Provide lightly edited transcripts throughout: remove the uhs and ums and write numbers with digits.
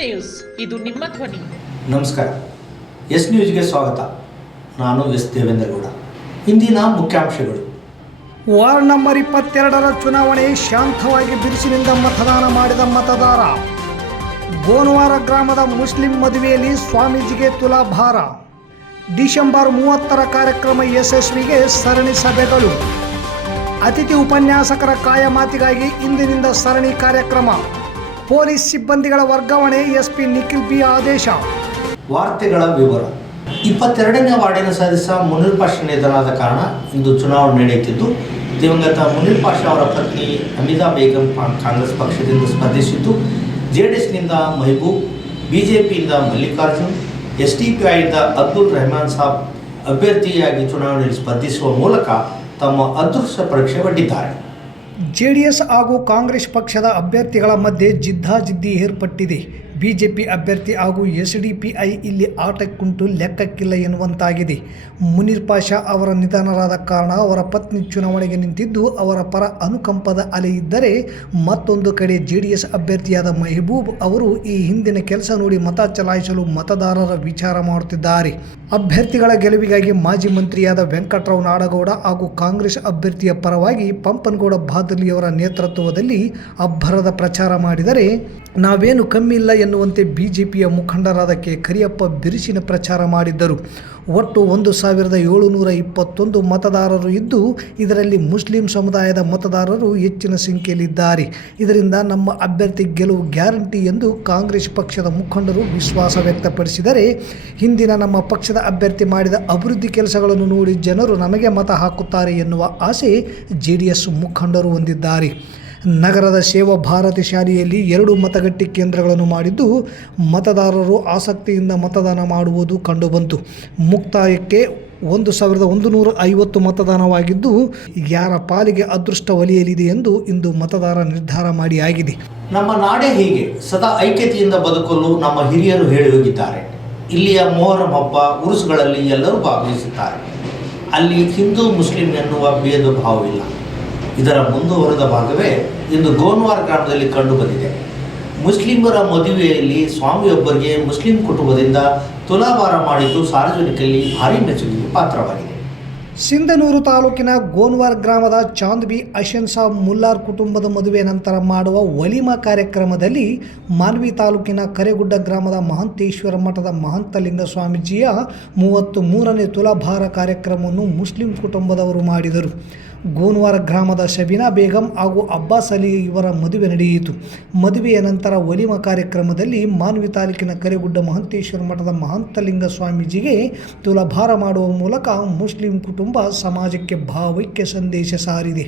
News, ಇದು ನಿಮ್ಮ ಧ್ವನಿ. ನಮಸ್ಕಾರ. ಎಸ್ ನ್ಯೂಸ್ಗೆ ಸ್ವಾಗತ. ನಾನು ಎಸ್ ದೇವೇಂದ್ರಗೌಡ. ಇಂದಿನ ಮುಖ್ಯಾಂಶಗಳು. ವಾರ್ಡ್ ನಂಬರ್ 22ರ ಚುನಾವಣೆ ಶಾಂತವಾಗಿ ಬಿರುಸಿನಿಂದ ಮತದಾನ ಮಾಡಿದ ಮತದಾರ. ಗೋನವಾರ ಗ್ರಾಮದ ಮುಸ್ಲಿಂ ಮದುವೆಯಲ್ಲಿ ಸ್ವಾಮೀಜಿಗೆ ತುಲಾಭಾರ. ಡಿಸೆಂಬರ್ 30ರ ಕಾರ್ಯಕ್ರಮ ಯಶಸ್ವಿಗೆ ಸರಣಿ ಸಭೆಗಳು. ಅತಿಥಿ ಉಪನ್ಯಾಸಕರ ಕಾಯಮಾತಿಗಾಗಿ ಇಂದಿನಿಂದ ಸರಣಿ ಕಾರ್ಯಕ್ರಮ. ಪೊಲೀಸ್ ಸಿಬ್ಬಂದಿಗಳ ವರ್ಗಾವಣೆ, ಎಸ್ಪಿ ನಿಖಿಲ್ ಬಿ ಆದೇಶ. ವಾರ್ತೆಗಳ ವಿವರ. 22ನೇ ವಾರ್ಡಿನ ಸದಸ್ಯ ಮುನೀರ್ ಪಾಷಾ ನಿಧನರಾದ ಕಾರಣ ಇಂದು ಚುನಾವಣೆ ನಡೆಯುತ್ತಿದ್ದು, ದಿವಂಗತ ಮುನೀರ್ ಪಾಷಾ ಅವರ ಪತ್ನಿ ಹಮೀದಾ ಬೇಗಂ ಕಾಂಗ್ರೆಸ್ ಪಕ್ಷದಿಂದ ಸ್ಪರ್ಧಿಸಿದ್ದು, ಜೆಡಿಎಸ್ನಿಂದ ಮೆಹಬೂಬ್, ಬಿಜೆಪಿಯಿಂದ ಮಲ್ಲಿಕಾರ್ಜುನ್, ಎಸ್ಡಿಪಿಐಯಿಂದ ಅಬ್ದುಲ್ ರೆಹಮಾನ್ ಸಾಬ್ ಅಭ್ಯರ್ಥಿಯಾಗಿ ಚುನಾವಣೆಯಲ್ಲಿ ಸ್ಪರ್ಧಿಸುವ ಮೂಲಕ ತಮ್ಮ ಅದೃಷ್ಟ ಪರೀಕ್ಷೆ ಒಡ್ಡಿದ್ದಾರೆ. ಜೆಡಿಎಸ್ ಹಾಗೂ ಕಾಂಗ್ರೆಸ್ ಪಕ್ಷದ ಅಭ್ಯರ್ಥಿಗಳ ಮಧ್ಯೆ ಜಿದ್ದಾಜಿದ್ದಿ ಏರ್ಪಟ್ಟಿದೆ. ಬಿಜೆಪಿ ಅಭ್ಯರ್ಥಿ ಹಾಗೂ ಎಸ್ಡಿಪಿಐ ಇಲ್ಲಿ ಆಟಕ್ಕುಂಟು ಲೆಕ್ಕಕ್ಕಿಲ್ಲ ಎನ್ನುವಂತಾಗಿದೆ. ಮುನೀರ್ ಪಾಷಾ ಅವರ ನಿಧನರಾದ ಕಾರಣ ಅವರ ಪತ್ನಿ ಚುನಾವಣೆಗೆ ನಿಂತಿದ್ದು, ಅವರ ಪರ ಅನುಕಂಪದ ಅಲೆ ಇದ್ದರೆ, ಮತ್ತೊಂದು ಕಡೆ ಜೆಡಿಎಸ್ ಅಭ್ಯರ್ಥಿಯಾದ ಮೆಹಬೂಬ್ ಅವರು ಈ ಹಿಂದಿನ ಕೆಲಸ ನೋಡಿ ಮತ ಚಲಾಯಿಸಲು ಮತದಾರರ ವಿಚಾರ ಮಾಡುತ್ತಿದ್ದಾರೆ. ಅಭ್ಯರ್ಥಿಗಳ ಗೆಲುವಿಗಾಗಿ ಮಾಜಿ ಮಂತ್ರಿಯಾದ ವೆಂಕಟರಾವ್ ನಾಡಗೌಡ ಹಾಗೂ ಕಾಂಗ್ರೆಸ್ ಅಭ್ಯರ್ಥಿಯ ಪರವಾಗಿ ಪಂಪನಗೌಡ ಬಾದಲಿಯವರ ನೇತೃತ್ವದಲ್ಲಿ ಅಬ್ಬರದ ಪ್ರಚಾರ ಮಾಡಿದರೆ, ನಾವೇನು ಕಮ್ಮಿ ಇಲ್ಲ ಎನ್ನುವಂತೆ ಬಿಜೆಪಿಯ ಮುಖಂಡರಾದ ಕೆ ಕರಿಯಪ್ಪ ಬಿರುಸಿನ ಪ್ರಚಾರ ಮಾಡಿದ್ದರು. ಒಟ್ಟು 1721 ಮತದಾರರು ಇದ್ದು, ಇದರಲ್ಲಿ ಮುಸ್ಲಿಂ ಸಮುದಾಯದ ಮತದಾರರು ಹೆಚ್ಚಿನ ಸಂಖ್ಯೆಯಲ್ಲಿದ್ದಾರೆ. ಇದರಿಂದ ನಮ್ಮ ಅಭ್ಯರ್ಥಿ ಗೆಲುವು ಗ್ಯಾರಂಟಿ ಎಂದು ಕಾಂಗ್ರೆಸ್ ಪಕ್ಷದ ಮುಖಂಡರು ವಿಶ್ವಾಸ ವ್ಯಕ್ತಪಡಿಸಿದರೆ, ಹಿಂದಿನ ನಮ್ಮ ಪಕ್ಷದ ಅಭ್ಯರ್ಥಿ ಮಾಡಿದ ಅಭಿವೃದ್ಧಿ ಕೆಲಸಗಳನ್ನು ನೋಡಿ ಜನರು ನಮಗೆ ಮತ ಹಾಕುತ್ತಾರೆ ಎನ್ನುವ ಆಸೆ ಜೆಡಿಎಸ್ ಮುಖಂಡರು ಹೊಂದಿದ್ದಾರೆ. ನಗರದ ಸೇವಾ ಭಾರತಿ ಶಾಲೆಯಲ್ಲಿ 2 ಮತಗಟ್ಟೆ ಕೇಂದ್ರಗಳನ್ನು ಮಾಡಿದ್ದು, ಮತದಾರರು ಆಸಕ್ತಿಯಿಂದ ಮತದಾನ ಮಾಡುವುದು ಕಂಡುಬಂತು. ಮುಕ್ತಾಯಕ್ಕೆ 1150 ಮತದಾನವಾಗಿದ್ದು, ಯಾರ ಪಾಲಿಗೆ ಅದೃಷ್ಟ ಒಲಿಯಲಿದೆ ಎಂದು ಇಂದು ಮತದಾರ ನಿರ್ಧಾರ ಮಾಡಿ ಆಗಿದೆ. ನಮ್ಮ ನಾಡೇ ಹೀಗೆ ಸದಾ ಐಕ್ಯತೆಯಿಂದ ಬದುಕಲು ನಮ್ಮ ಹಿರಿಯರು ಹೇಳಿ ಹೋಗಿದ್ದಾರೆ. ಇಲ್ಲಿಯ ಮೊಹರಂ ಹಬ್ಬ, ಉರುಸುಗಳಲ್ಲಿ ಎಲ್ಲರೂ ಭಾಗವಹಿಸುತ್ತಾರೆ. ಅಲ್ಲಿ ಹಿಂದೂ ಮುಸ್ಲಿಂ ಎನ್ನುವ ಭೇದ ಭಾವವಿಲ್ಲ. ಇದರ ಮುಂದುವರೆದ ಭಾಗವೇ ಇಂದು ಗೋನವಾರ ಗ್ರಾಮದಲ್ಲಿ ಕಂಡುಬಂದಿದೆ. ಮುಸ್ಲಿಮರ ಮದುವೆಯಲ್ಲಿ ಸ್ವಾಮಿಯೊಬ್ಬರಿಗೆ ಮುಸ್ಲಿಂ ಕುಟುಂಬದಿಂದ ತುಲಾಭಾರ ಮಾಡಿದ್ದು ಸಾರ್ವಜನಿಕರಲ್ಲಿ ಭಾರೀ ಮೆಚ್ಚುಗೆಗೆ ಪಾತ್ರವಾಗಿದೆ. ಸಿಂಧನೂರು ತಾಲೂಕಿನ ಗೋನವಾರ ಗ್ರಾಮದ ಚಾಂದ್ಬಿ ಅಶನ್ ಸಾಬ್ ಮುಲ್ಲಾರ್ ಕುಟುಂಬದ ಮದುವೆ ನಂತರ ಮಾಡುವ ವಲಿಮಾ ಕಾರ್ಯಕ್ರಮದಲ್ಲಿ ಮಾನ್ವಿ ತಾಲೂಕಿನ ಕರೆಗುಡ್ಡ ಗ್ರಾಮದ ಮಹಂತೇಶ್ವರ ಮಠದ ಮಹಂತಲಿಂಗ ಸ್ವಾಮೀಜಿಯ 33ನೇ ತುಲಾಭಾರ ಕಾರ್ಯಕ್ರಮವನ್ನು ಮುಸ್ಲಿಂ ಕುಟುಂಬದವರು ಮಾಡಿದರು. ಗೋನವಾರ ಗ್ರಾಮದ ಶಬೀನಾ ಬೇಗಂ ಹಾಗೂ ಅಬ್ಬಾಸ್ ಅಲಿ ಇವರ ಮದುವೆ ನಡೆಯಿತು. ಮದುವೆಯ ನಂತರ ವಲಿಮಾ ಕಾರ್ಯಕ್ರಮದಲ್ಲಿ ಮಾನ್ವಿ ತಾಲೂಕಿನ ಕರೆಗುಡ್ಡ ಮಹಂತೇಶ್ವರ ಮಠದ ಮಹಂತಲಿಂಗ ಸ್ವಾಮೀಜಿಗೆ ತುಲಾಭಾರ ಮಾಡುವ ಮೂಲಕ ಮುಸ್ಲಿಂ ಕುಟುಂಬ ಸಮಾಜಕ್ಕೆ ಭಾವೈಕ್ಯ ಸಂದೇಶ ಸಾರಿದೆ.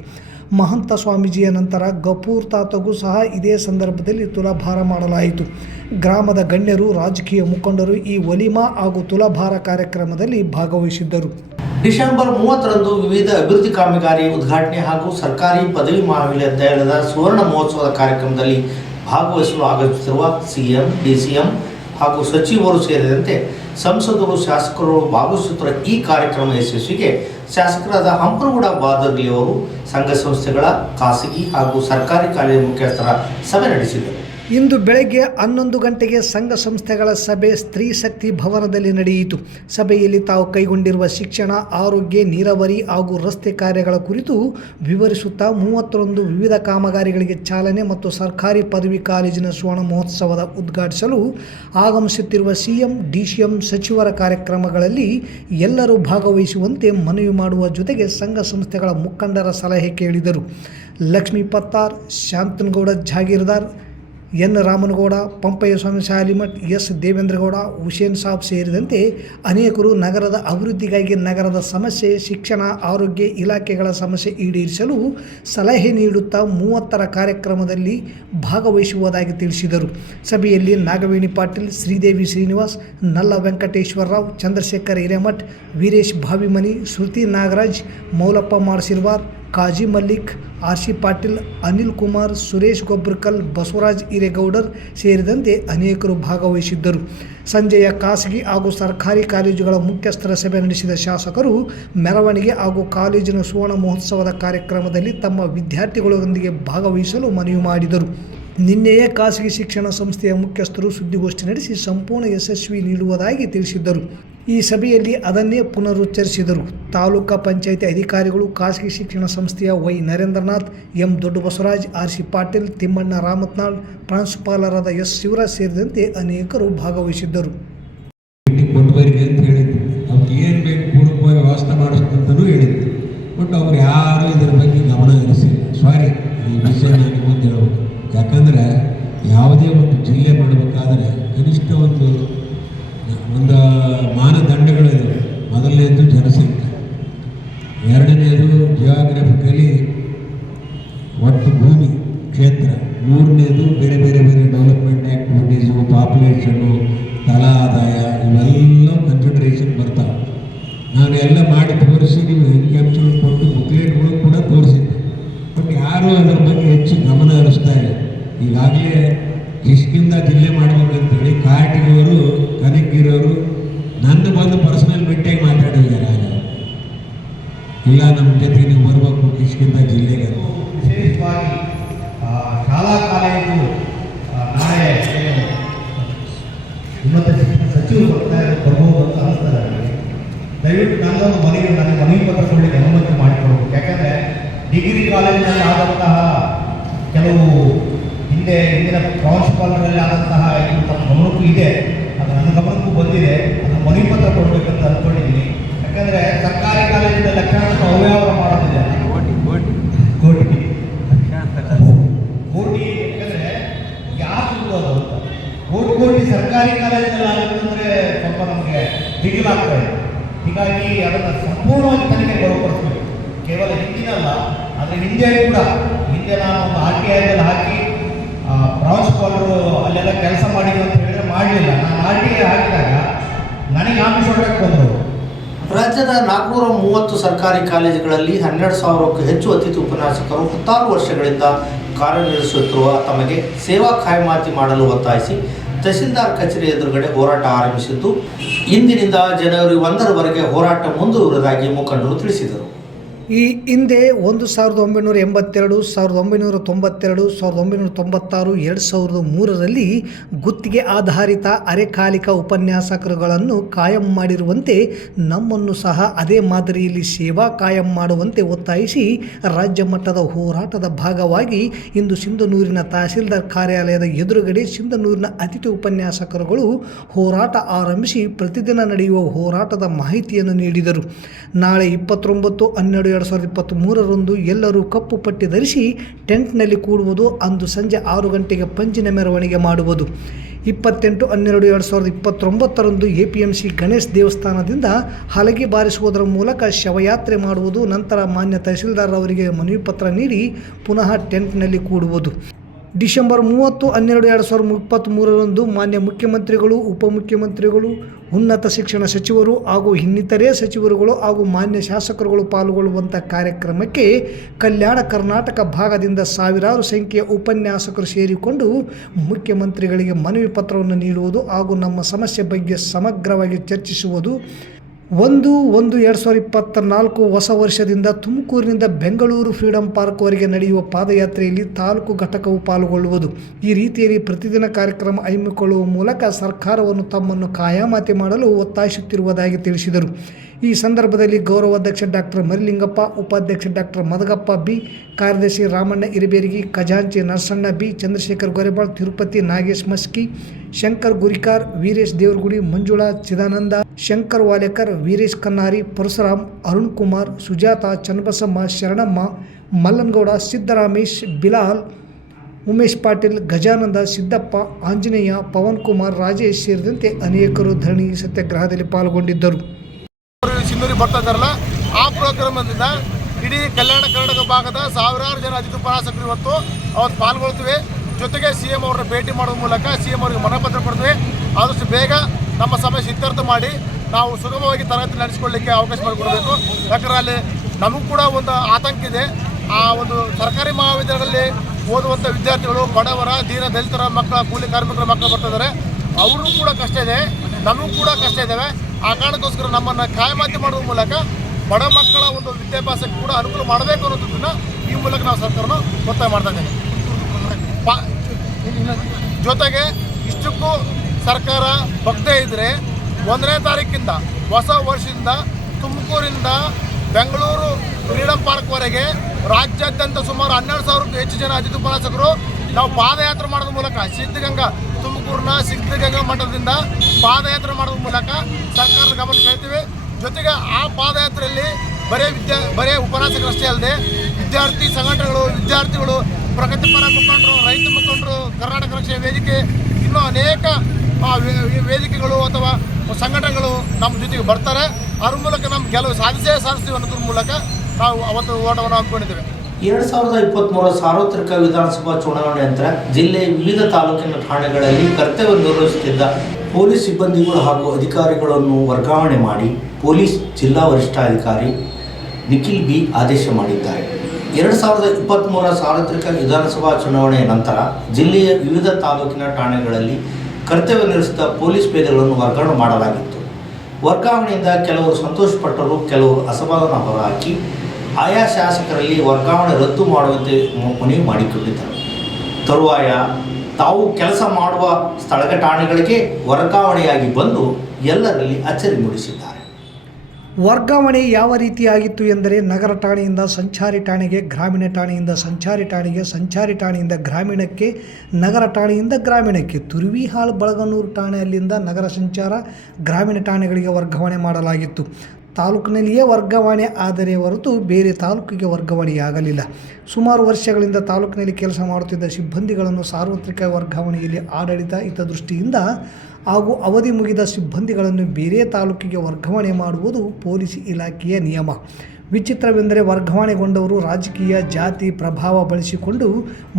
ಮಹಂತ ಸ್ವಾಮೀಜಿಯ ನಂತರ ಗಫೂರ್ ತಾತಗೂ ಸಹ ಇದೇ ಸಂದರ್ಭದಲ್ಲಿ ತುಲಾಭಾರ ಮಾಡಲಾಯಿತು. ಗ್ರಾಮದ ಗಣ್ಯರು, ರಾಜಕೀಯ ಮುಖಂಡರು ಈ ವಲಿಮಾ ಹಾಗೂ ತುಲಾಭಾರ ಕಾರ್ಯಕ್ರಮದಲ್ಲಿ ಭಾಗವಹಿಸಿದ್ದರು. ಡಿಸೆಂಬರ್ 30ರಂದು ವಿವಿಧ ಅಭಿವೃದ್ಧಿ ಕಾಮಗಾರಿ ಉದ್ಘಾಟನೆ ಹಾಗೂ ಸರ್ಕಾರಿ ಪದವಿ ಮಹಾವಿದ್ಯಾಲಯದ ಸುವರ್ಣ ಮಹೋತ್ಸವದ ಕಾರ್ಯಕ್ರಮದಲ್ಲಿ ಭಾಗವಹಿಸಲು ಆಗಮಿಸುತ್ತಿರುವ ಸಿಎಂ, ಡಿಸಿಎಂ ಹಾಗೂ ಸಚಿವರು ಸೇರಿದಂತೆ ಸಂಸದರು, ಶಾಸಕರು ಭಾಗವಹಿಸುತ್ತಿರುವ ಈ ಕಾರ್ಯಕ್ರಮ ಯಶಸ್ವಿಗೆ ಶಾಸಕರಾದ ಹಂಪನಗೌಡ ಬಾದರ್ಲಿಯವರು ಸಂಘ ಸಂಸ್ಥೆಗಳ, ಖಾಸಗಿ ಹಾಗೂ ಸರ್ಕಾರಿ ಕಾಲೇಜು ಮುಖ್ಯಸ್ಥರ ಸಭೆ ನಡೆಸಿದರು. ಇಂದು ಬೆಳಗ್ಗೆ 11 ಗಂಟೆಗೆ ಸಂಘ ಸಂಸ್ಥೆಗಳ ಸಭೆ ಸ್ತ್ರೀ ಶಕ್ತಿ ಭವನದಲ್ಲಿ ನಡೆಯಿತು. ಸಭೆಯಲ್ಲಿ ತಾವು ಕೈಗೊಂಡಿರುವ ಶಿಕ್ಷಣ, ಆರೋಗ್ಯ, ನೀರಾವರಿ ಹಾಗೂ ರಸ್ತೆ ಕಾರ್ಯಗಳ ಕುರಿತು ವಿವರಿಸುತ್ತಾ 31 ವಿವಿಧ ಕಾಮಗಾರಿಗಳಿಗೆ ಚಾಲನೆ ಮತ್ತು ಸರ್ಕಾರಿ ಪದವಿ ಕಾಲೇಜಿನ ಸುವರ್ಣ ಮಹೋತ್ಸವದ ಉದ್ಘಾಟಿಸಲು ಆಗಮಿಸುತ್ತಿರುವ ಸಿಎಂ, ಡಿಸಿಎಂ ಸಚಿವರ ಕಾರ್ಯಕ್ರಮಗಳಲ್ಲಿ ಎಲ್ಲರೂ ಭಾಗವಹಿಸುವಂತೆ ಮನವಿ ಮಾಡುವ ಜೊತೆಗೆ ಸಂಘ ಸಂಸ್ಥೆಗಳ ಮುಖಂಡರ ಸಲಹೆ ಕೇಳಿದರು. ಲಕ್ಷ್ಮೀ ಪತ್ತಾರ್, ಶಾಂತನಗೌಡ ಜಾಗೀರ್ದಾರ್, ಎನ್ ರಾಮನಗೌಡ, ಪಂಪಯ್ಯ ಸ್ವಾಮಿ ಶಾಲಿಮಠ್, ಎಸ್ ದೇವೇಂದ್ರಗೌಡ, ಹುಸೇನ್ ಸಾಬ್ ಸೇರಿದಂತೆ ಅನೇಕರು ನಗರದ ಅಭಿವೃದ್ಧಿಗಾಗಿ ನಗರದ ಸಮಸ್ಯೆ, ಶಿಕ್ಷಣ, ಆರೋಗ್ಯ ಇಲಾಖೆಗಳ ಸಮಸ್ಯೆ ಈಡೇರಿಸಲು ಸಲಹೆ ನೀಡುತ್ತಾ 30ರ ಕಾರ್ಯಕ್ರಮದಲ್ಲಿ ಭಾಗವಹಿಸುವುದಾಗಿ ತಿಳಿಸಿದರು. ಸಭೆಯಲ್ಲಿ ನಾಗವೇಣಿ ಪಾಟೀಲ್, ಶ್ರೀದೇವಿ ಶ್ರೀನಿವಾಸ್, ನಲ್ಲ ವೆಂಕಟೇಶ್ವರರಾವ್, ಚಂದ್ರಶೇಖರ್ ಹಿರೇಮಠ್, ವೀರೇಶ್ ಭಾವಿಮನಿ, ಶ್ರುತಿ ನಾಗರಾಜ್, ಮೌಲಪ್ಪ ಮಾಡ್ಸಿರ್ವಾರ್, ಕಾಜಿ ಮಲ್ಲಿಕ್, ಆರ್.ಸಿ. ಪಾಟೀಲ್, ಅನಿಲ್ ಕುಮಾರ್, ಸುರೇಶ್ ಗೊಬ್ರಕಲ್, ಬಸವರಾಜ್ ಹಿರೇಗೌಡರ್ ಸೇರಿದಂತೆ ಅನೇಕರು ಭಾಗವಹಿಸಿದ್ದರು. ಸಂಜೆಯ ಖಾಸಗಿ ಹಾಗೂ ಸರ್ಕಾರಿ ಕಾಲೇಜುಗಳ ಮುಖ್ಯಸ್ಥರ ಸಭೆ ನಡೆಸಿದ ಶಾಸಕರು ಮೆರವಣಿಗೆ ಹಾಗೂ ಕಾಲೇಜಿನ ಸುವರ್ಣ ಮಹೋತ್ಸವದ ಕಾರ್ಯಕ್ರಮದಲ್ಲಿ ತಮ್ಮ ವಿದ್ಯಾರ್ಥಿಗಳೊಂದಿಗೆ ಭಾಗವಹಿಸಲು ಮನವಿ ಮಾಡಿದರು. ನಿನ್ನೆಯೇ ಖಾಸಗಿ ಶಿಕ್ಷಣ ಸಂಸ್ಥೆಯ ಮುಖ್ಯಸ್ಥರು ಸುದ್ದಿಗೋಷ್ಠಿ ನಡೆಸಿ ಸಂಪೂರ್ಣ ಯಶಸ್ವಿ ನೀಡುವುದಾಗಿ ತಿಳಿಸಿದ್ದರು. ಈ ಸಭೆಯಲ್ಲಿ ಅದನ್ನೇ ಪುನರುಚ್ಚರಿಸಿದರು. ತಾಲೂಕಾ ಪಂಚಾಯಿತಿ ಅಧಿಕಾರಿಗಳು, ಖಾಸಗಿ ಶಿಕ್ಷಣ ಸಂಸ್ಥೆಯ Y Narendranath, M Doddabasavaraj, R C Patil, Thimmanna Ramatnal, ಪ್ರಾಂಶುಪಾಲರಾದ ಎಸ್ ಶಿವರಾಜ್ ಸೇರಿದಂತೆ ಅನೇಕರು ಭಾಗವಹಿಸಿದ್ದರು. ಏನು ಬೇಕು ಪೂರ್ವಕವಾಗಿ ವ್ಯವಸ್ಥೆ ಮಾಡಿಸ್ತಂತಲೂ ಹೇಳಿದ್ರು. ಬಟ್ ಅವ್ರು ಯಾರು ಇದರ ಬಗ್ಗೆ ಗಮನ ಹರಿಸಿಲ್ಲ. ಸಾರಿ, ಈ ವಿಷಯ ನಾನು ಮುಂದೆ ಹೇಳಬೇಕು. ಯಾಕಂದರೆ ಯಾವುದೇ ಒಂದು ಜಿಲ್ಲೆ ಮಾಡಬೇಕಾದ್ರೆ ಕನಿಷ್ಠ ಒಂದು ಮಾನದಂಡಗಳಿದೆ. ಮೊದಲನೇದು ಜನಸಂಖ್ಯೆ, ಎರಡನೇದು ಜಿಯೋಗ್ರಫಿಕಲಿ ಒಟ್ಟು ಭೂಮಿ ಕ್ಷೇತ್ರ, ಮೂರನೇದು ಬೇರೆ ಬೇರೆ ಬೇರೆ ಡೆವಲಪ್ಮೆಂಟ್ ಆ್ಯಕ್ಟಿವಿಟೀಸು, ಪಾಪ್ಯುಲೇಷನ್ನು, ತಲಾ ಆದಾಯ, ಇವೆಲ್ಲ ಕನ್ಸಿಡರೇಷನ್ ಬರ್ತಾವೆ. ನಾನು ಎಲ್ಲ ಮಾಡಿ ತೋರಿಸಿ ನೀವು ಅಂಕಿಅಂಶಗಳು ಕೊಟ್ಟು ಬುಕ್ಲೆಟ್ಗಳು ಕೂಡ ತೋರಿಸಿದ್ದೆ. ಬಟ್ ಯಾರೂ ಅದರ ಬಗ್ಗೆ ಹೆಚ್ಚು ಗಮನ ಹರಿಸ್ತಾ ಇಲ್ಲ. ಈಗಾಗಲೇ ಕಿಷ್ಕಿಂದ ಜಿಲ್ಲೆ ಮಾಡಬೇಕಂತೇಳಿ ಕಾರಟಗಿಯವರು, ಕನಕಗಿರಿಯವರು ನನ್ನ ಬಂದು ಪರ್ಸನಲ್ ಮೀಟಿಂಗ್ ಮಾತಾಡಿದ್ದಾರೆ. ಆಗ ಇಲ್ಲ, ನಮ್ಮ ಜೊತೆಗೆ ನೀವು ಬರಬೇಕು ಕಿಷ್ಕಿಂದ ಜಿಲ್ಲೆಗೆ. ವಿಶೇಷವಾಗಿ ಶಾಲಾ ಕಾಲೇಜು ನಾಳೆ ಉನ್ನತ ಶಿಕ್ಷಣ ಸಚಿವರು ಬರ್ಬೋದು ಅಂತ ಅನಿಸ್ತಾರೆ. ದಯವಿಟ್ಟು ನನ್ನೊಂದು ನನಗೆ ಮನವಿ ಪತ್ರ ಕೊಡಲಿಕ್ಕೆ ಅನುಮತಿ ಮಾಡಿಕೊಡ್ಬೇಕು. ಯಾಕಂದರೆ ಡಿಗ್ರಿ ಕಾಲೇಜಿನಲ್ಲಿ ಆದಂತಹ ಕೆಲವು ಹಿಂದಿನ ಪ್ರಾಂಶುಪಾಲರಲ್ಲಿ ಆದಂತಹ ಇದು ತಮ್ಮ ಗಮನಕ್ಕೂ ಇದೆ, ಅದು ನನ್ನ ಗಮನಕ್ಕೂ ಬಂದಿದೆ. ಅದನ್ನು ಮನವಿ ಪತ್ರ ಕೊಡಬೇಕಂತ ಅಂದ್ಕೊಂಡಿದ್ದೀನಿ. ಯಾಕಂದರೆ ಸರ್ಕಾರಿ ಕಾಲೇಜಿನ ಲಕ್ಷಾಂತರ ಅವ್ಯವಹಾರ ಮಾಡೋದಿದೆ. ಕೋಟಿ ಯಾಕಂದರೆ ಯಾರು ತುಂಬೋದು ಅಂತ ಕೋಟಿ ಸರ್ಕಾರಿ ಕಾಲೇಜಿನಲ್ಲಿ ಆಗುತ್ತಂದರೆ ಸ್ವಲ್ಪ ನಮಗೆ ದಿಗಿಲಾಗ್ತಾ ಇದೆ. ಹೀಗಾಗಿ ಅದನ್ನು ಸಂಪೂರ್ಣವಾಗಿ ತನಿಖೆಗೆ ಒಳಪಡಿಸಬೇಕು. ಕೇವಲ ಹಿಂದಿನಲ್ಲ, ಆದರೆ ಹಿಂದೆ ಕೂಡ ನಾನು ಒಂದು RTIದಲ್ಲಿ ಹಾಕಿ ಪ್ರಾಂಶುಪಾಲರು ಅಲ್ಲೆಲ್ಲ ಕೆಲಸ ಮಾಡಿದ್ರು ಅಂತ ಹೇಳಿದ್ರೆ ಮಾಡಲಿಲ್ಲ. ನಾನು RTI ಹಾಕಿದಾಗ ನನಗೆ ಆಫೀಸ್ ಹೊರಡಕ್ಕೆ ಬಂದರು. ರಾಜ್ಯದ 430 ಸರ್ಕಾರಿ ಕಾಲೇಜುಗಳಲ್ಲಿ 12,000ಕ್ಕೂ ಹೆಚ್ಚು ಅತಿಥಿ ಉಪನ್ಯಾಸಕರು 16 ವರ್ಷಗಳಿಂದ ಕಾರ್ಯನಿರ್ವಹಿಸುತ್ತಿರುವ ತಮಗೆ ಸೇವಾ ಖಾಯಮಾತಿ ಮಾಡಲು ಒತ್ತಾಯಿಸಿ ತಹಸೀಲ್ದಾರ್ ಕಚೇರಿ ಎದುರುಗಡೆ ಹೋರಾಟ ಆರಂಭಿಸಿದ್ದು, ಇಂದಿನಿಂದ ಜನವರಿ 1ರವರೆಗೆ ಹೋರಾಟ ಮುಂದುವರಿಯುವುದಾಗಿ ಮುಖಂಡರು ತಿಳಿಸಿದರು. ಈ ಹಿಂದೆ 1982, 1992, 1996, 2003ರಲ್ಲಿ ಗುತ್ತಿಗೆ ಆಧಾರಿತ ಅರೆಕಾಲಿಕ ಉಪನ್ಯಾಸಕರುಗಳನ್ನು ಕಾಯಂ ಮಾಡಿರುವಂತೆ ನಮ್ಮನ್ನು ಸಹ ಅದೇ ಮಾದರಿಯಲ್ಲಿ ಸೇವಾ ಕಾಯಂ ಮಾಡುವಂತೆ ಒತ್ತಾಯಿಸಿ ರಾಜ್ಯ ಮಟ್ಟದ ಹೋರಾಟದ ಭಾಗವಾಗಿ ಇಂದು ಸಿಂಧನೂರಿನ ತಹಸೀಲ್ದಾರ್ ಕಾರ್ಯಾಲಯದ ಎದುರುಗಡೆ ಸಿಂಧನೂರಿನ ಅತಿಥಿ ಉಪನ್ಯಾಸಕರುಗಳು ಹೋರಾಟ ಆರಂಭಿಸಿ ಪ್ರತಿದಿನ ನಡೆಯುವ ಹೋರಾಟದ ಮಾಹಿತಿಯನ್ನು ನೀಡಿದರು. ನಾಳೆ 29/12/2023ರಂದು ಎಲ್ಲರೂ ಕಪ್ಪು ಪಟ್ಟಿ ಧರಿಸಿ ಟೆಂಟ್ನಲ್ಲಿ ಕೂಡುವುದು. ಅಂದು ಸಂಜೆ 6 ಗಂಟೆಗೆ ಪಂಜಿನ ಮೆರವಣಿಗೆ ಮಾಡುವುದು. 28/12/2029ರಂದು APMC ಗಣೇಶ್ ದೇವಸ್ಥಾನದಿಂದ ಹಲಗೆ ಬಾರಿಸುವುದರ ಮೂಲಕ ಶವಯಾತ್ರೆ ಮಾಡುವುದು. ನಂತರ ಮಾನ್ಯ ತಹಸೀಲ್ದಾರ್ ಅವರಿಗೆ ಮನವಿ ಪತ್ರ ನೀಡಿ ಪುನಃ ಟೆಂಟ್ನಲ್ಲಿ ಕೂಡುವುದು. ಡಿಸೆಂಬರ್ 30/12/2023ರಂದು ಮಾನ್ಯ ಮುಖ್ಯಮಂತ್ರಿಗಳು, ಉಪಮುಖ್ಯಮಂತ್ರಿಗಳು, ಉನ್ನತ ಶಿಕ್ಷಣ ಸಚಿವರು ಹಾಗೂ ಇನ್ನಿತರೆ ಸಚಿವರುಗಳು ಹಾಗೂ ಮಾನ್ಯ ಶಾಸಕರುಗಳು ಪಾಲ್ಗೊಳ್ಳುವಂಥ ಕಾರ್ಯಕ್ರಮಕ್ಕೆ ಕಲ್ಯಾಣ ಕರ್ನಾಟಕ ಭಾಗದಿಂದ ಸಾವಿರಾರು ಸಂಖ್ಯೆಯ ಉಪನ್ಯಾಸಕರು ಸೇರಿಕೊಂಡು ಮುಖ್ಯಮಂತ್ರಿಗಳಿಗೆ ಮನವಿ ಪತ್ರವನ್ನು ನೀಡುವುದು ಹಾಗೂ ನಮ್ಮ ಸಮಸ್ಯೆ ಬಗ್ಗೆ ಸಮಗ್ರವಾಗಿ ಚರ್ಚಿಸುವುದು. 1/1/2024 ಹೊಸ ವರ್ಷದಿಂದ ತುಮಕೂರಿನಿಂದ ಬೆಂಗಳೂರು ಫ್ರೀಡಂ ಪಾರ್ಕ್ವರೆಗೆ ನಡೆಯುವ ಪಾದಯಾತ್ರೆಯಲ್ಲಿ ತಾಲೂಕು ಘಟಕವು ಪಾಲ್ಗೊಳ್ಳುವುದು. ಈ ರೀತಿಯಲ್ಲಿ ಪ್ರತಿದಿನ ಕಾರ್ಯಕ್ರಮ ಹಮ್ಮಿಕೊಳ್ಳುವ ಮೂಲಕ ಸರ್ಕಾರವನ್ನು ತಮ್ಮನ್ನು ಕಾಯಮಾತಿ ಮಾಡಲು ಒತ್ತಾಯಿಸುತ್ತಿರುವುದಾಗಿ ತಿಳಿಸಿದರು. ಈ ಸಂದರ್ಭದಲ್ಲಿ ಗೌರವಾಧ್ಯಕ್ಷ ಡಾಕ್ಟರ್ ಮರಿಲಿಂಗಪ್ಪ, ಉಪಾಧ್ಯಕ್ಷ ಡಾಕ್ಟರ್ ಮದಗಪ್ಪ ಬಿ, ಕಾರ್ಯದರ್ಶಿ ರಾಮಣ್ಣ ಇರಿಬೇರಿಗಿ, ಖಜಾಂಚಿ ನರಸಣ್ಣ ಬಿ, ಚಂದ್ರಶೇಖರ್ ಗೊರೆಬಾಳ್, ತಿರುಪತಿ ನಾಗೇಶ್ ಮಸ್ಕಿ, ಶಂಕರ್ ಗುರಿಕಾರ್, ವೀರೇಶ್ ದೇವರಗುಡಿ, ಮಂಜುಳಾ ಚಿದಾನಂದ, ಶಂಕರ್ ವಾಲೇಕರ್, ವೀರೇಶ್ ಕನ್ನಾರಿ, ಪರಶುರಾಮ್, ಅರುಣ್ ಕುಮಾರ್, ಸುಜಾತ, ಚನ್ನಬಸಮ್ಮ, ಶರಣಮ್ಮ, ಮಲ್ಲನಗೌಡ, ಸಿದ್ದರಾಮೇಶ್, ಬಿಲಾಲ್, ಉಮೇಶ್ ಪಾಟೀಲ್, ಗಜಾನಂದ, ಸಿದ್ದಪ್ಪ, ಆಂಜನೇಯ, ಪವನ್ ಕುಮಾರ್, ರಾಜೇಶ್ ಸೇರಿದಂತೆ ಅನೇಕರು ಧರಣಿ ಸತ್ಯಾಗ್ರಹದಲ್ಲಿ ಪಾಲ್ಗೊಂಡಿದ್ದರು. ಸಿಂಧೂರಿಗೆ ಬರ್ತಾ ಇದ್ದಾರಲ್ಲ, ಆ ಪ್ರೋಗ್ರಾಮದಿಂದ ಇಡೀ ಕಲ್ಯಾಣ ಕರ್ನಾಟಕ ಭಾಗದ ಸಾವಿರಾರು ಜನ ಅತಿಥಿ ಉಪನ್ಯಾಸಕರು ಇವತ್ತು ಅವತ್ತು ಪಾಲ್ಗೊಳ್ತೀವಿ. ಜೊತೆಗೆ CM ಅವರನ್ನ ಭೇಟಿ ಮಾಡೋದ್ರ ಮೂಲಕ CM ಅವರಿಗೆ ಮನಪತ್ರ ಕೊಡ್ತೀವಿ. ಆದಷ್ಟು ಬೇಗ ನಮ್ಮ ಸಮಸ್ಯೆ ಇತ್ಯರ್ಥ ಮಾಡಿ ನಾವು ಸುಗಮವಾಗಿ ತರಗತಿ ನಡೆಸಿಕೊಳ್ಳಲಿಕ್ಕೆ ಅವಕಾಶ ಮಾಡಿಕೊಡಬೇಕು. ಯಾಕಂದರೆ ಅಲ್ಲಿ ನಮಗೂ ಕೂಡ ಒಂದು ಆತಂಕ ಇದೆ. ಆ ಒಂದು ಸರ್ಕಾರಿ ಮಹಾವಿದ್ಯಾಲಯದಲ್ಲಿ ಓದುವಂಥ ವಿದ್ಯಾರ್ಥಿಗಳು ಬಡವರ, ದೀನ ದಲಿತರ ಮಕ್ಕಳ, ಕೂಲಿ ಕಾರ್ಮಿಕರ ಮಕ್ಕಳು ಬರ್ತಿದ್ದಾರೆ. ಅವ್ರಿಗೂ ಕೂಡ ಕಷ್ಟ ಇದೆ, ನಮಗೂ ಕೂಡ ಕಷ್ಟ ಇದ್ದಾವೆ. ಆ ಕಾರಣಕ್ಕೋಸ್ಕರ ನಮ್ಮನ್ನು ಕಾಯಮಾತಿ ಮಾಡೋದ್ರ ಮೂಲಕ ಬಡ ಮಕ್ಕಳ ಒಂದು ವಿದ್ಯಾಭ್ಯಾಸಕ್ಕೆ ಕೂಡ ಅನುಕೂಲ ಮಾಡಬೇಕು ಅನ್ನೋದನ್ನು ಈ ಮೂಲಕ ನಾವು ಸರ್ಕಾರನ ಒತ್ತಾಯ ಮಾಡ್ತಾ ಇದ್ದೇವೆ. ಜೊತೆಗೆ ಇಷ್ಟಕ್ಕೂ ಸರ್ಕಾರ ಬಗ್ಗದೇ ಇದ್ದರೆ 1ನೇ ತಾರೀಕಿಂದ ಹೊಸ ವರ್ಷದಿಂದ ತುಮಕೂರಿಂದ ಬೆಂಗಳೂರು ಫ್ರೀಡಮ್ ಪಾರ್ಕ್ವರೆಗೆ ರಾಜ್ಯಾದ್ಯಂತ ಸುಮಾರು 12,000ಕ್ಕೂ ಹೆಚ್ಚು ಜನ ಅತಿಥಿ ನಾವು ಪಾದಯಾತ್ರೆ ಮಾಡೋದ್ರ ಮೂಲಕ ಸಿದ್ಧಗಂಗಾ ತುಮಕೂರಿನ ಸಿದ್ಧಗಂಗಾ ಮಠದಿಂದ ಪಾದಯಾತ್ರೆ ಮಾಡೋದ್ರ ಮೂಲಕ ಸರ್ಕಾರದ ಗಮನ ಸೆಳೆತೀವಿ. ಜೊತೆಗೆ ಆ ಪಾದಯಾತ್ರೆಯಲ್ಲಿ ಬರೇ ಉಪನ್ಯಾಸಕರಷ್ಟೇ ಅಲ್ಲದೆ ವಿದ್ಯಾರ್ಥಿ ಸಂಘಟನೆಗಳು, ವಿದ್ಯಾರ್ಥಿಗಳು, ಪ್ರಗತಿಪರ ಮುಖಂಡರು, ರೈತ ಮುಖಂಡರು, ಕರ್ನಾಟಕ ರಕ್ಷಣಾ ವೇದಿಕೆ, ಇನ್ನೂ ಅನೇಕ ವೇದಿಕೆಗಳು ಅಥವಾ ಸಂಘಟನೆಗಳು ನಮ್ಮ ಜೊತೆಗೆ ಬರ್ತಾರೆ. ಅದ್ರ ಮೂಲಕ ನಮ್ಮ ಗೆಲುವು ಸಾಧಿಸ್ತೀವಿ ಅನ್ನೋದ್ರ ಮೂಲಕ ನಾವು ಅವತ್ತು ಓಟವನ್ನು ಹಮ್ಮಿಕೊಂಡಿದ್ದೇವೆ. 2023 ಸಾರ್ವತ್ರಿಕ ವಿಧಾನಸಭಾ ಚುನಾವಣೆ ನಂತರ ಜಿಲ್ಲೆಯ ವಿವಿಧ ತಾಲೂಕಿನ ಠಾಣೆಗಳಲ್ಲಿ ಕರ್ತವ್ಯ ನಿರ್ವಹಿಸುತ್ತಿದ್ದ ಪೊಲೀಸ್ ಸಿಬ್ಬಂದಿಗಳು ಹಾಗೂ ಅಧಿಕಾರಿಗಳನ್ನು ವರ್ಗಾವಣೆ ಮಾಡಿ ಪೊಲೀಸ್ ಜಿಲ್ಲಾ ವರಿಷ್ಠಾಧಿಕಾರಿ ನಿಖಿಲ್ ಬಿ ಆದೇಶ ಮಾಡಿದ್ದಾರೆ. 2023 ಸಾರ್ವತ್ರಿಕ ವಿಧಾನಸಭಾ ಚುನಾವಣೆಯ ನಂತರ ಜಿಲ್ಲೆಯ ವಿವಿಧ ತಾಲೂಕಿನ ಠಾಣೆಗಳಲ್ಲಿ ಕರ್ತವ್ಯ ನಿರ್ವಹಿಸಿದ ಪೊಲೀಸ್ ಪೇದೆಗಳನ್ನು ವರ್ಗಾವಣೆ ಮಾಡಲಾಗಿತ್ತು. ವರ್ಗಾವಣೆಯಿಂದ ಕೆಲವರು ಸಂತೋಷಪಟ್ಟರು, ಕೆಲವರು ಅಸಮಾಧಾನ ಹೊರಹಾಕಿ ಆಯಾ ಶಾಸಕರಲ್ಲಿ ವರ್ಗಾವಣೆ ರದ್ದು ಮಾಡುವಂತೆ ಮನವಿ ಮಾಡಿಕೊಂಡಿದ್ದರು. ತರುವಾಯ ತಾವು ಕೆಲಸ ಮಾಡುವ ಸ್ಥಳದ ಠಾಣೆಗಳಿಗೆ ವರ್ಗಾವಣೆಯಾಗಿ ಬಂದು ಎಲ್ಲರಲ್ಲಿ ಅಚ್ಚರಿ ಮೂಡಿಸಿದ್ದಾರೆ. ವರ್ಗಾವಣೆ ಯಾವ ರೀತಿಯಾಗಿತ್ತು ಎಂದರೆ ನಗರ ಠಾಣೆಯಿಂದ ಸಂಚಾರಿ ಠಾಣೆಗೆ, ಗ್ರಾಮೀಣ ಠಾಣೆಯಿಂದ ಸಂಚಾರಿ ಠಾಣೆಗೆ, ಸಂಚಾರಿ ಠಾಣೆಯಿಂದ ಗ್ರಾಮೀಣಕ್ಕೆ, ನಗರ ಠಾಣೆಯಿಂದ ಗ್ರಾಮೀಣಕ್ಕೆ, ತುರುವಿಹಾಳ್ ಬಳಗನೂರು ಠಾಣೆಯಲ್ಲಿಂದ ನಗರ ಸಂಚಾರ ಗ್ರಾಮೀಣ ಠಾಣೆಗಳಿಗೆ ವರ್ಗಾವಣೆ ಮಾಡಲಾಗಿತ್ತು. ತಾಲೂಕಿನಲ್ಲಿಯೇ ವರ್ಗಾವಣೆ ಆದರೆ ಹೊರತು ಬೇರೆ ತಾಲೂಕಿಗೆ ವರ್ಗಾವಣೆಯಾಗಲಿಲ್ಲ. ಸುಮಾರು ವರ್ಷಗಳಿಂದ ತಾಲೂಕಿನಲ್ಲಿ ಕೆಲಸ ಮಾಡುತ್ತಿದ್ದ ಸಿಬ್ಬಂದಿಗಳನ್ನು ಸಾರ್ವತ್ರಿಕ ವರ್ಗಾವಣೆಯಲ್ಲಿ ಆಡಳಿತ ಹಿತದೃಷ್ಟಿಯಿಂದ ಹಾಗೂ ಅವಧಿ ಮುಗಿದ ಸಿಬ್ಬಂದಿಗಳನ್ನು ಬೇರೆ ತಾಲೂಕಿಗೆ ವರ್ಗಾವಣೆ ಮಾಡುವುದು ಪೊಲೀಸ್ ಇಲಾಖೆಯ ನಿಯಮ. ವಿಚಿತ್ರವೆಂದರೆ ವರ್ಗಾವಣೆಗೊಂಡವರು ರಾಜಕೀಯ ಜಾತಿ ಪ್ರಭಾವ ಬಳಸಿಕೊಂಡು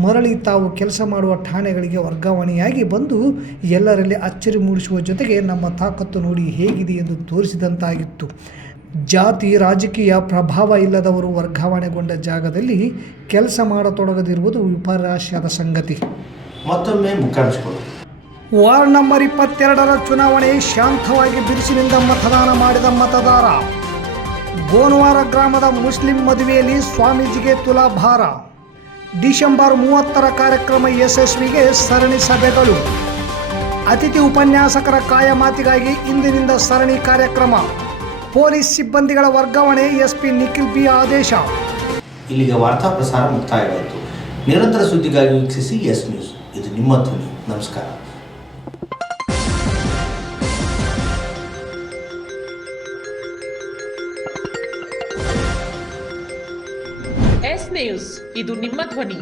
ಮರಳಿ ತಾವು ಕೆಲಸ ಮಾಡುವ ಠಾಣೆಗಳಿಗೆ ವರ್ಗಾವಣೆಯಾಗಿ ಬಂದು ಎಲ್ಲರಲ್ಲಿ ಅಚ್ಚರಿ ಮೂಡಿಸುವ ಜೊತೆಗೆ ನಮ್ಮ ತಾಕತ್ತು ನೋಡಿ ಹೇಗಿದೆ ಎಂದು ತೋರಿಸಿದಂತಾಗಿತ್ತು. ಜಾತಿ ರಾಜಕೀಯ ಪ್ರಭಾವ ಇಲ್ಲದವರು ವರ್ಗಾವಣೆಗೊಂಡ ಜಾಗದಲ್ಲಿ ಕೆಲಸ ಮಾಡತೊಡಗದಿರುವುದು ವಿಪರ್ಯಾಸದ ಸಂಗತಿ. ಮತ್ತೊಮ್ಮೆ ಮುಖ್ಯಾಂಶಗಳು. ವಾರ್ಡ್ ನಂಬರ್ 22ರ ಚುನಾವಣೆ ಶಾಂತವಾಗಿ ಬಿರುಸಿನಿಂದ ಮತದಾನ ಮಾಡಿದ ಮತದಾರ. ಗೋನವಾರ ಗ್ರಾಮದ ಮುಸ್ಲಿಂ ಮದುವೆಯಲ್ಲಿ ಸ್ವಾಮೀಜಿಗೆ ತುಲಾಭಾರ. ಡಿಸೆಂಬರ್ 30ರ ಕಾರ್ಯಕ್ರಮ ಯಶಸ್ವಿಗೆ ಸರಣಿ ಸಭೆಗಳು. ಅತಿಥಿ ಉಪನ್ಯಾಸಕರ ಕಾಯಮಾತಿಗಾಗಿ ಇಂದಿನಿಂದ ಸರಣಿ ಕಾರ್ಯಕ್ರಮ. ಪೊಲೀಸ್ ಸಿಬ್ಬಂದಿಗಳ ವರ್ಗಾವಣೆ ಎಸ್ಪಿ ನಿಖಿಲ್ ಬಿ ಆದೇಶ. ಇಲ್ಲಿಗೆ ವಾರ್ತಾ ಪ್ರಸಾರ ಮುಕ್ತಾಯವಾಯಿತು. ನಿರಂತರ ಸುದ್ದಿಗಾಗಿ ವೀಕ್ಷಿಸಿ ಎಸ್ ನ್ಯೂಸ್. ಇದು ನಿಮ್ಮ ಧ್ವನಿ. ನಮಸ್ಕಾರ. ಎಸ್ ನ್ಯೂಸ್, ಇದು ನಿಮ್ಮ ಧ್ವನಿ.